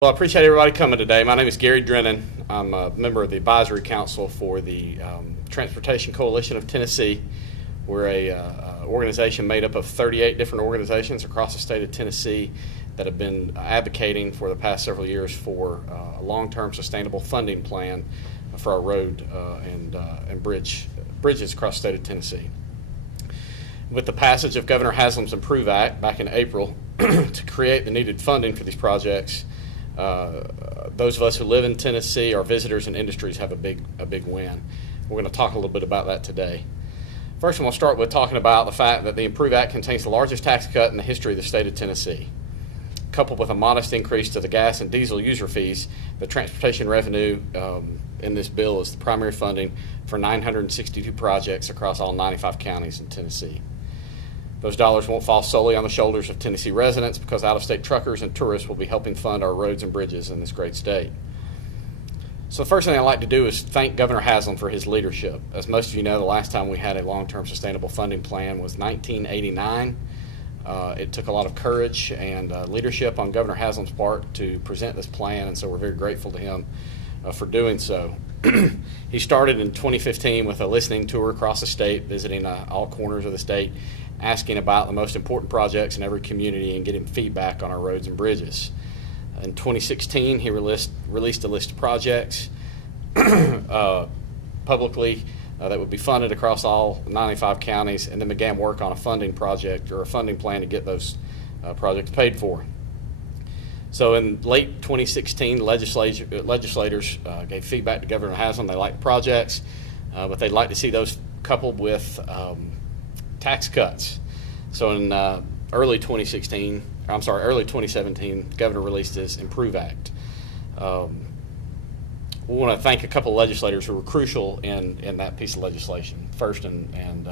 Well, I appreciate everybody coming today. My name is Gary Drennan. I'm a member of the Advisory Council for the Transportation Coalition of Tennessee. We're a organization made up of 38 different organizations across the state of Tennessee that have been advocating for the past several years for a long-term sustainable funding plan for our road and bridges across the state of Tennessee. With the passage of Governor Haslam's Improve Act back in April to create the needed funding for these projects, those of us who live in Tennessee, our visitors and industries have a big win. We're going to talk a little bit about that today. First, I'm going to start with talking about the fact that the Improve Act contains the largest tax cut in the history of the state of Tennessee. Coupled with a modest increase to the gas and diesel user fees, the transportation revenue in this bill is the primary funding for 962 projects across all 95 counties in Tennessee. Those dollars won't fall solely on the shoulders of Tennessee residents because out-of-state truckers and tourists will be helping fund our roads and bridges in this great state. So the first thing I'd like to do is thank Governor Haslam for his leadership. As most of you know, the last time we had a long-term sustainable funding plan was 1989. It took a lot of courage and leadership on Governor Haslam's part to present this plan, and so we're very grateful to him for doing so. He started in 2015 with a listening tour across the state, visiting all corners of the state, asking about the most important projects in every community and getting feedback on our roads and bridges. In 2016, he released a list of projects publicly that would be funded across all 95 counties, and then began work on a funding project or a funding plan to get those projects paid for. So in late 2016, legislators gave feedback to Governor Haslam. They liked the projects, but they'd like to see those coupled with tax cuts. So in early 2017, the governor released his Improve Act. We want to thank a couple of legislators who were crucial in that piece of legislation. First and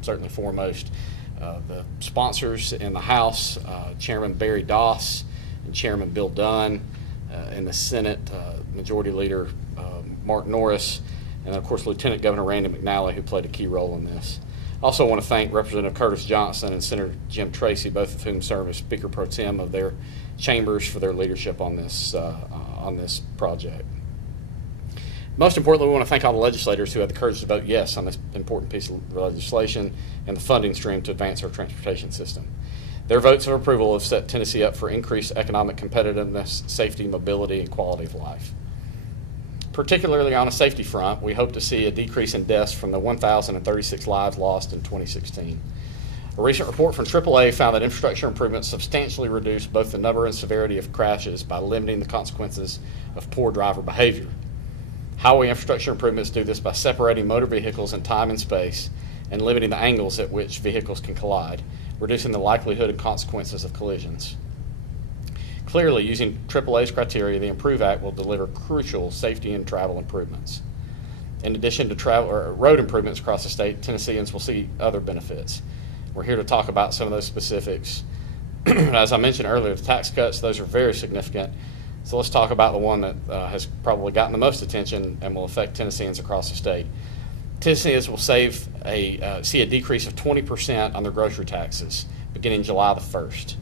certainly foremost, the sponsors in the House, Chairman Barry Doss and Chairman Bill Dunn, in the Senate, Majority Leader Mark Norris, and of course Lieutenant Governor Randy McNally, who played a key role in this. Also want to thank Representative Curtis Johnson and Senator Jim Tracy, both of whom serve as Speaker Pro Tem of their chambers, for their leadership on this project. Most importantly, we want to thank all the legislators who had the courage to vote yes on this important piece of legislation and the funding stream to advance our transportation system. Their votes of approval have set Tennessee up for increased economic competitiveness, safety, mobility, and quality of life. Particularly on a safety front, we hope to see a decrease in deaths from the 1,036 lives lost in 2016. A recent report from AAA found that infrastructure improvements substantially reduced both the number and severity of crashes by limiting the consequences of poor driver behavior. Highway infrastructure improvements do this by separating motor vehicles in time and space and limiting the angles at which vehicles can collide, reducing the likelihood and consequences of collisions. Clearly, using AAA's criteria, the Improve Act will deliver crucial safety and travel improvements. In addition to road improvements across the state, Tennesseans will see other benefits. We're here to talk about some of those specifics. As I mentioned earlier, the tax cuts, those are very significant. So let's talk about the one that has probably gotten the most attention and will affect Tennesseans across the state. Tennesseans will see a decrease of 20% on their grocery taxes beginning July the 1st.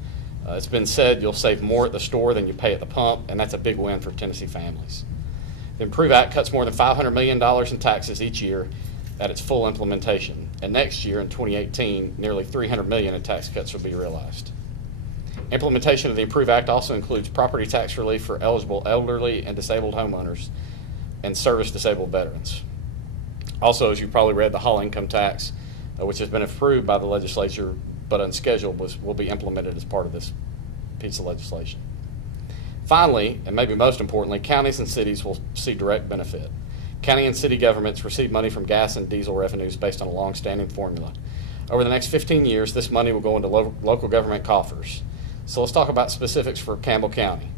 It's been said you'll save more at the store than you pay at the pump, and that's a big win for Tennessee families. The Improve Act cuts more than $500 million in taxes each year at its full implementation, and next year in 2018, nearly $300 million in tax cuts will be realized. Implementation of the Improve Act also includes property tax relief for eligible elderly and disabled homeowners and service-disabled veterans. Also, as you probably read, the Hall income tax, which has been approved by the legislature but unscheduled, will be implemented as part of this piece of legislation. Finally, and maybe most importantly, counties and cities will see direct benefit. County and city governments receive money from gas and diesel revenues based on a long-standing formula. Over the next 15 years, this money will go into local government coffers. So let's talk about specifics for Campbell County.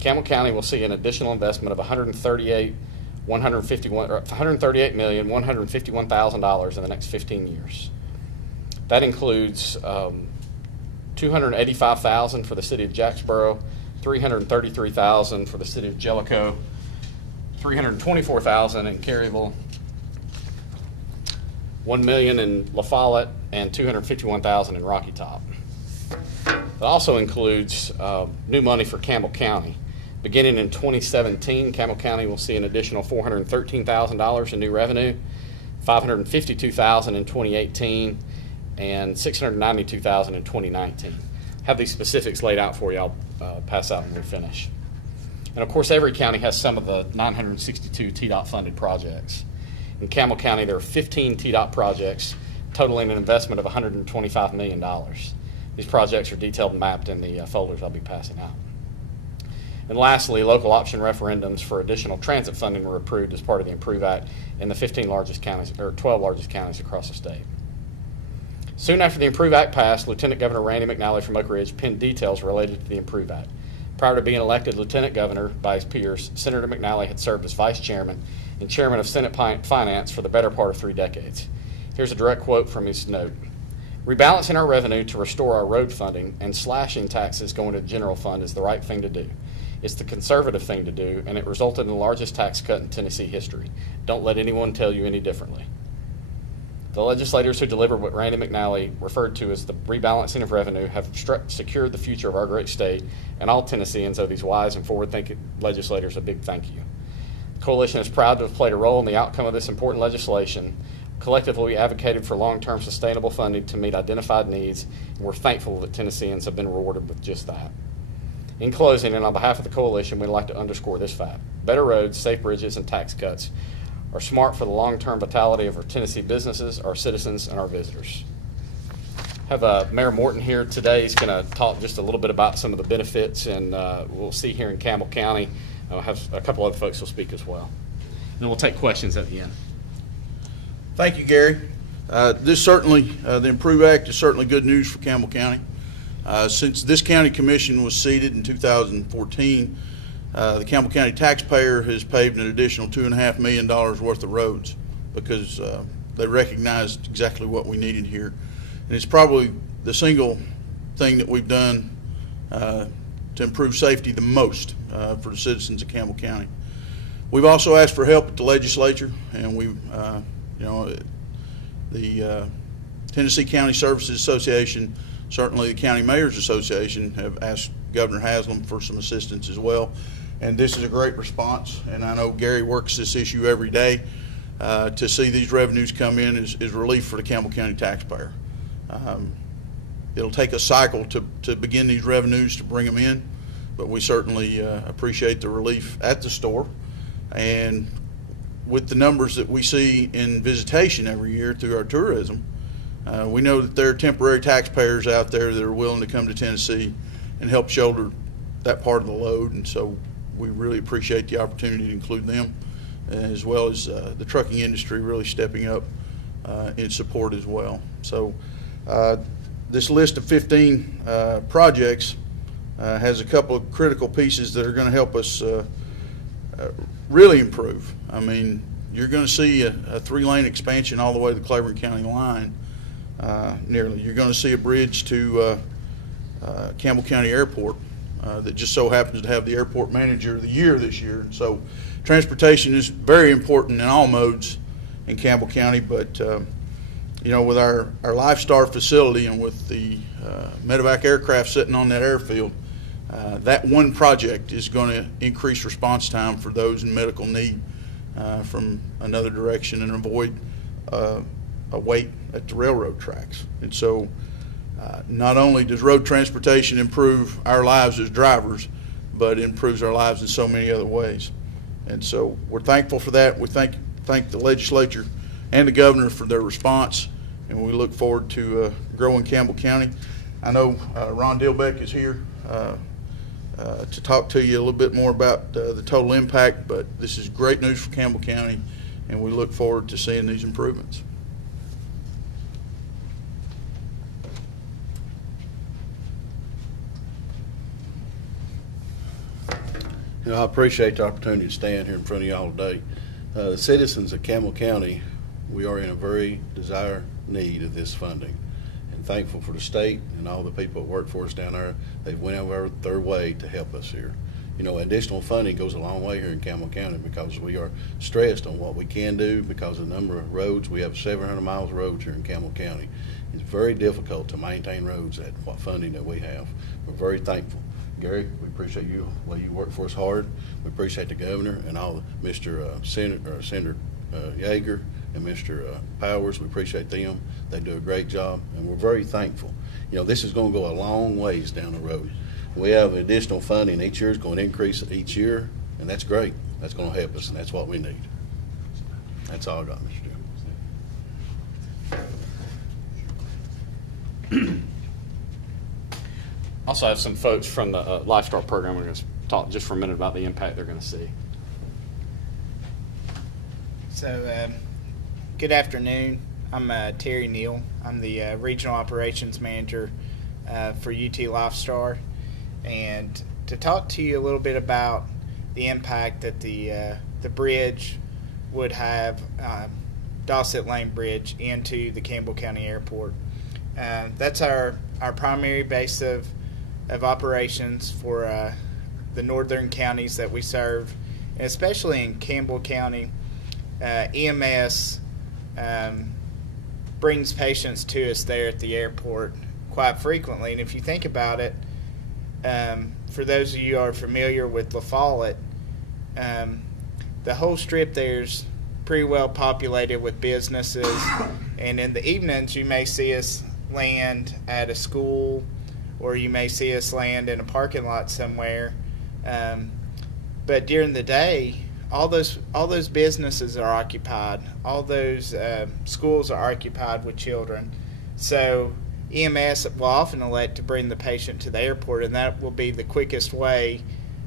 Campbell County will see an additional investment of $138,151,000 in the next 15 years. That includes $285,000 for the city of Jacksboro, $333,000 for the city of Jellicoe, $324,000 in Caryville, $1 million in La Follette, and $251,000 in Rocky Top. It also includes new money for Campbell County. Beginning in 2017, Campbell County will see an additional $413,000 in new revenue, $552,000 in 2018, and $692,000 in 2019. Have these specifics laid out for you. I'll pass out when we finish. And of course, every county has some of the 962 TDOT funded projects. In Campbell County, there are 15 TDOT projects totaling an investment of $125 million. These projects are detailed and mapped in the folders I'll be passing out. And lastly, local option referendums for additional transit funding were approved as part of the IMPROVE Act in the 15 largest counties, or 12 largest counties across the state. Soon after the IMPROVE Act passed, Lieutenant Governor Randy McNally from Oak Ridge penned details related to the IMPROVE Act. Prior to being elected Lieutenant Governor by his peers, Senator McNally had served as Vice Chairman and Chairman of Senate Finance for the better part of 3 decades. Here's a direct quote from his note. "Rebalancing our revenue to restore our road funding and slashing taxes going to the general fund is the right thing to do. It's the conservative thing to do, and it resulted in the largest tax cut in Tennessee history. Don't let anyone tell you any differently." The legislators who delivered what Randy McNally referred to as the rebalancing of revenue have secured the future of our great state, and all Tennesseans owe these wise and forward-thinking legislators a big thank you. The coalition is proud to have played a role in the outcome of this important legislation. Collectively, we advocated for long-term sustainable funding to meet identified needs, and we're thankful that Tennesseans have been rewarded with just that. In closing, and on behalf of the coalition, we'd like to underscore this fact. Better roads, safe bridges, and tax cuts are smart for the long-term vitality of our Tennessee businesses, our citizens, and our visitors. I have Mayor Morton here today. He's going to talk just a little bit about some of the benefits, and we'll see here in Campbell County. I'll have a couple other folks who will speak as well. And then we'll take questions at the end. Thank you, Gary. This certainly, the IMPROVE Act is certainly good news for Campbell County. Since this county commission was seated in 2014, the Campbell County taxpayer has paved an additional $2.5 million worth of roads because they recognized exactly what we needed here. And it's probably the single thing that we've done to improve safety the most for the citizens of Campbell County. We've also asked for help at the legislature, and we've, the Tennessee County Services Association, certainly the County Mayors Association, have asked Governor Haslam for some assistance as well. And this is a great response, and I know Gary works this issue every day. To see these revenues come in is relief for the Campbell County taxpayer. It'll take a cycle to begin these revenues to bring them in, but we certainly appreciate the relief at the store. And with the numbers that we see in visitation every year through our tourism, we know that there are temporary taxpayers out there that are willing to come to Tennessee and help shoulder that part of the load, and so we really appreciate the opportunity to include them, as well as the trucking industry really stepping up in support as well. So this list of 15 projects has a couple of critical pieces that are going to help us really improve. I mean, you're going to see a 3-lane expansion all the way to the Claiborne County line, nearly. You're going to see a bridge to Campbell County Airport that just so happens to have the airport manager of the year this year. And so transportation is very important in all modes in Campbell County, but you know, with our Lifestar facility and with the medevac aircraft sitting on that airfield, that one project is going to increase response time for those in medical need from another direction and avoid a wait at the railroad tracks. And so not only does road transportation improve our lives as drivers, but it improves our lives in so many other ways. And so we're thankful for that. We thank the legislature and the governor for their response, and we look forward to growing Campbell County. I know Ron Dilbeck is here to talk to you a little bit more about the total impact, but this is great news for Campbell County, and we look forward to seeing these improvements. You know, I appreciate the opportunity to stand here in front of y'all today. The citizens of Campbell County, we are in a very dire need of this funding, and thankful for the state and all the people that work for us down there. They've went over their way to help us here. You know, additional funding goes a long way here in Campbell County because we are stressed on what we can do because of the number of roads. We have 700 miles of roads here in Campbell County. It's very difficult to maintain roads at what funding that we have. We're very thankful. Gary, we appreciate you, the way you work for us hard. We appreciate the governor and all, Senator Yeager and Mr. Powers. We appreciate them. They do a great job, and we're very thankful. You know, this is going to go a long ways down the road. We have additional funding each year. It's going to increase each year, and that's great. That's going to help us, and that's what we need. That's all I got, Mr. Chairman. Also have some folks from the Lifestart program. We're going to talk just for a minute about the impact they're going to see. So, good afternoon. I'm Terry Neal. I'm the Regional Operations Manager for UT Lifestar. And to talk to you a little bit about the impact that the bridge would have, Dawsett Lane Bridge, into the Campbell County Airport. That's our primary base of operations for the northern counties that we serve, and especially in Campbell County. EMS brings patients to us there at the airport quite frequently, and if you think about it, for those of you who are familiar with La Follette, the whole strip there's pretty well populated with businesses, and in the evenings you may see us land at a school, or you may see us land in a parking lot somewhere. But during the day, all those businesses are occupied. All those schools are occupied with children. So EMS will often elect to bring the patient to the airport, and that will be the quickest way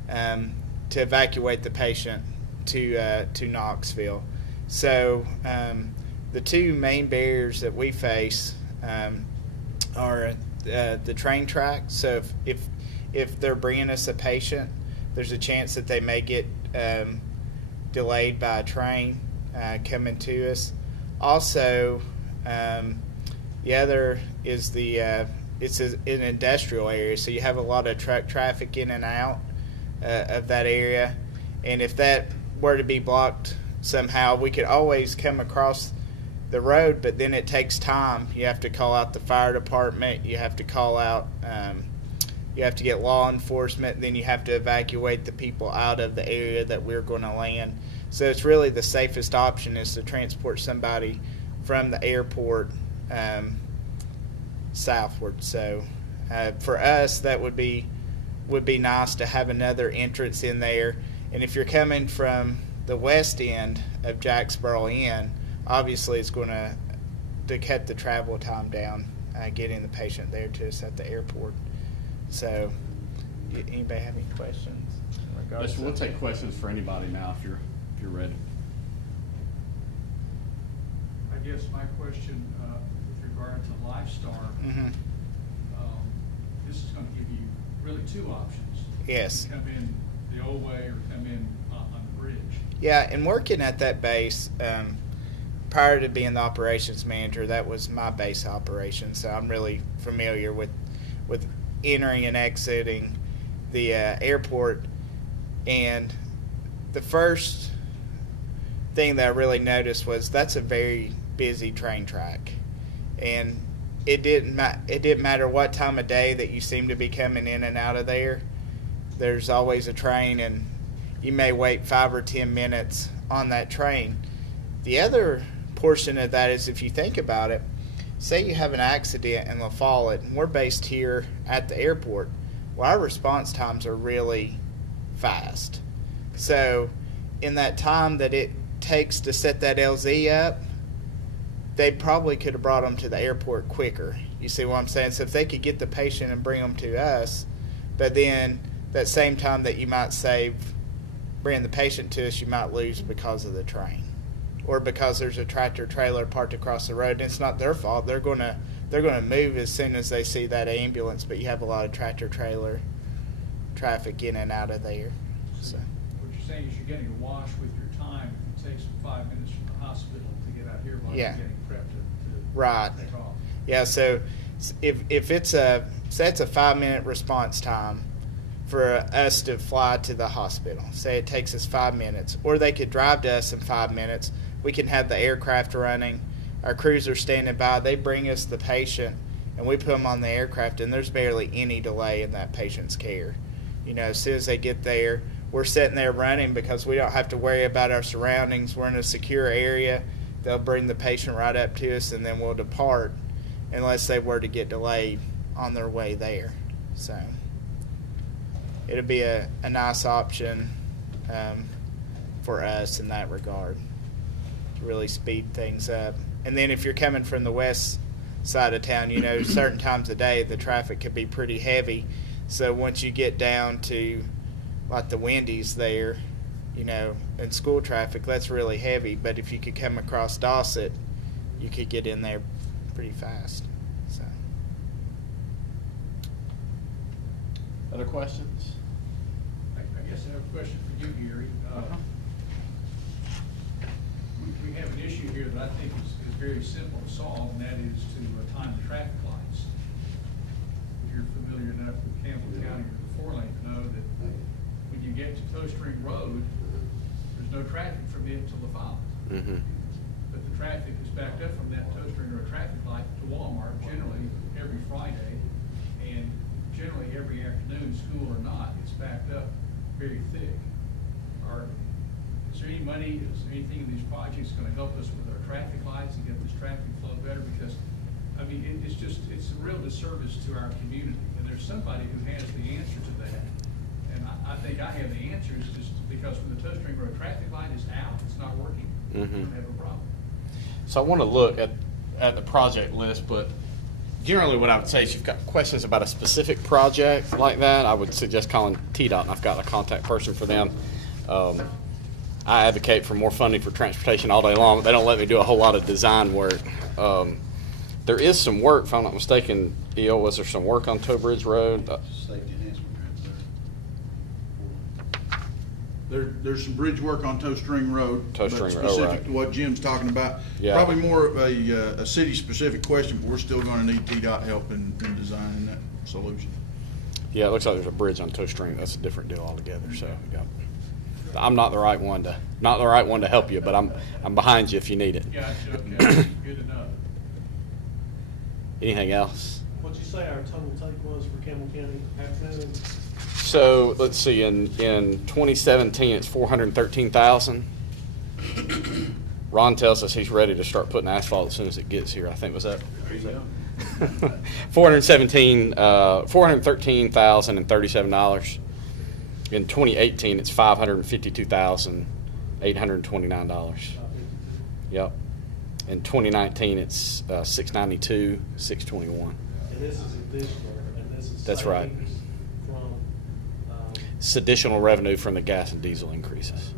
to evacuate the patient to Knoxville. So the two main barriers that we face are the train track. So if they're bringing us a patient, there's a chance that they may get delayed by a train coming to us. Also, the other is it's an industrial area, so you have a lot of truck traffic in and out of that area. And if that were to be blocked somehow, we could always come across the road, but then it takes time. You have to call out the fire department, you have to call out, you have to get law enforcement, then you have to evacuate the people out of the area that we're going to land. So it's really the safest option is to transport somebody from the airport southward. So for us, that would be nice to have another entrance in there. And if you're coming from the west end of Jacksboro in, obviously it's going to cut the travel time down, getting the patient there to us at the airport. So, anybody have any questions? Listen, we'll take questions for anybody now if you're ready. I guess my question with regard to Lifestar, this is going to give you really two options. Yes. Come in the old way or come in on the bridge. Yeah, and working at that base, prior to being the operations manager, that was my base operation, so I'm really familiar with entering and exiting the airport. And the first thing that I really noticed was that's a very busy train track, and it didn't matter what time of day that you seem to be coming in and out of there. There's always a train, and you may wait 5 or 10 minutes on that train. The other portion of that is, if you think about it, say you have an accident in La Follette, and we're based here at the airport. Well, our response times are really fast. So in that time that it takes to set that LZ up, they probably could have brought them to the airport quicker. You see what I'm saying? So if they could get the patient and bring them to us, but then that same time that you might save bringing the patient to us, you might lose because of the train, or because there's a tractor trailer parked across the road. And it's not their fault. They're gonna move as soon as they see that ambulance, but you have a lot of tractor trailer traffic in and out of there. So What you're saying is you're getting a wash with your time if it takes 5 minutes from the hospital to get out here while Yeah. you're getting prepped to Right. take off. yeah, so if it's a 5-minute response time for us to fly to the hospital, say it takes us 5 minutes, or they could drive to us in 5 minutes. We can have the aircraft running, our crews are standing by, they bring us the patient, and we put them on the aircraft, and there's barely any delay in that patient's care. You know, as soon as they get there, we're sitting there running because we don't have to worry about our surroundings. We're in a secure area. They'll bring the patient right up to us, and then we'll depart unless they were to get delayed on their way there. So it'll be a nice option for us in that regard to really speed things up. And then if you're coming from the west side of town, you know, certain times of day the traffic could be pretty heavy. So once you get down to like the Wendy's there, you know, and school traffic, that's really heavy. But if you could come across Dossett, you could get in there pretty fast. So. Other questions? I guess I have a question for you, Gary. We have an issue here that I think is very simple to solve, and that is to time the traffic lights. If you're familiar enough with Campbell County or the 4-lane to know that when you get to Toe String Road, there's no traffic from it to LaFollette. Mm-hmm. But the traffic is backed up from that Toe String Road traffic light to Walmart generally every Friday, and generally every afternoon, school or not, it's backed up very thick. Is there any money, is there anything in these projects going to help us with our traffic lights and get this traffic flow better? Because, I mean, it's a real disservice to our community, and there's somebody who has the answer to that. And I think I have the answer. It's just because when the Toe String Road traffic light is out, it's not working. We don't have a problem. So I want to look at the project list, but generally what I would say is if you've got questions about a specific project like that, I would suggest calling TDOT, and I've got a contact person for them. I advocate for more funding for transportation all day long, but they don't let me do a whole lot of design work. There is some work, if I'm not mistaken, E.O., was there some work on Toe Bridge Road? Safety enhancement grants There's some bridge work on Toe String Road. Toe String Road, But specific right. to what Jim's talking about. Yeah. Probably more of a city-specific question, but we're still gonna need TDOT help in designing that solution. Yeah, it looks like there's a bridge on Toe String. That's a different deal altogether. So yeah. I'm not the right one to help you, but I'm behind you if you need it. Gotcha, okay, good enough. Anything else? What'd you say our total take was for Campbell County afternoon? So let's see. In 2017, it's 413,000. Ron tells us he's ready to start putting asphalt as soon as it gets here. I think was that. There you go. 413,037 dollars. In 2018, it's $552,829. Yep. In 2019, it's $692,621. And this is additional, and this is. That's right. savings From, It's additional revenue from the gas and diesel increases.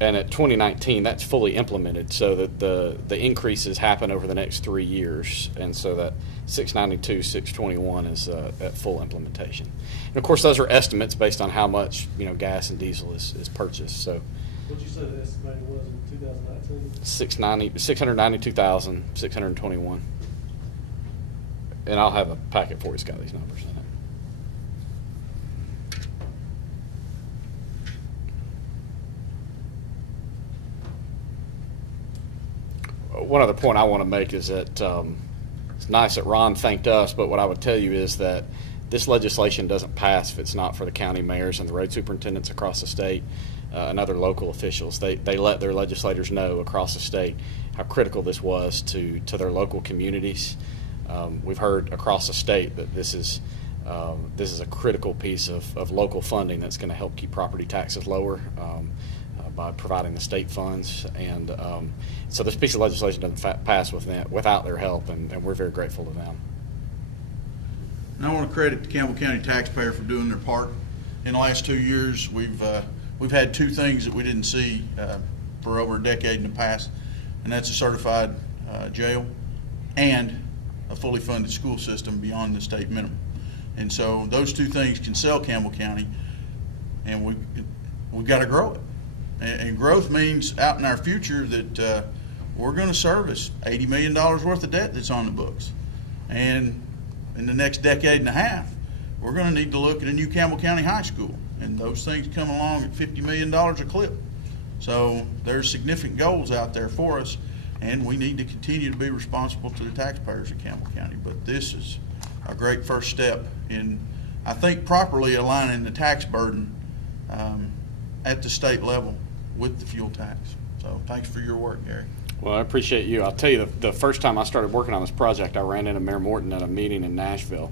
And at 2019, that's fully implemented, so that the increases happen over the next 3 years, and so that 692, 621 is at full implementation. And of course, those are estimates based on how much gas and diesel is purchased. So what'd you say the estimated was in 2019? 692,621, and I'll have a packet for you. It's got these numbers in it. One other point I want to make is that it's nice that Ron thanked us, but what I would tell you is that this legislation doesn't pass if it's not for the county mayors and the road superintendents across the state and other local officials. They let their legislators know across the state how critical this was to their local communities. We've heard across the state that this is a critical piece of local funding that's going to help keep property taxes lower by providing the state funds. And so this piece of legislation doesn't pass without their help, and we're very grateful to them. And I want to credit the Campbell County taxpayer for doing their part. In the last 2 years, we've had two things that we didn't see for over a decade in the past, and that's a certified jail and a fully funded school system beyond the state minimum. And so those two things can sell Campbell County, and we've got to grow it. And growth means out in our future that we're going to service $80 million worth of debt that's on the books. And in the next decade and a half, we're going to need to look at a new Campbell County High School. And those things come along at $50 million a clip. So there's significant goals out there for us, and we need to continue to be responsible to the taxpayers of Campbell County. But this is a great first step in I think, properly aligning the tax burden at the state level with the fuel tax. So thanks for your work, Gary. Well, I appreciate you. I'll tell you, the first time I started working on this project, I ran into Mayor Morton at a meeting in Nashville,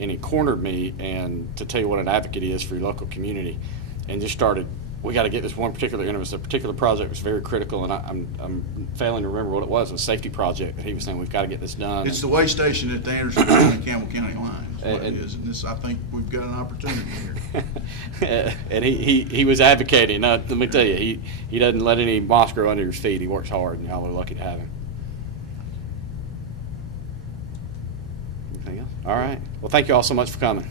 and he cornered me and to tell you what an advocate he is for your local community, and just started, we got to get this one particular, and it was a particular project was very critical, and I'm failing to remember what it was. It was a safety project that he was saying we've got to get this done. It's the way station at the Anderson and Campbell County line is what it And- is. And this, I think we've got an opportunity here. And he was advocating. Let me tell you, he doesn't let any moss grow under his feet. He works hard, and y'all are lucky to have him. Anything else? All right. Well, thank you all so much for coming.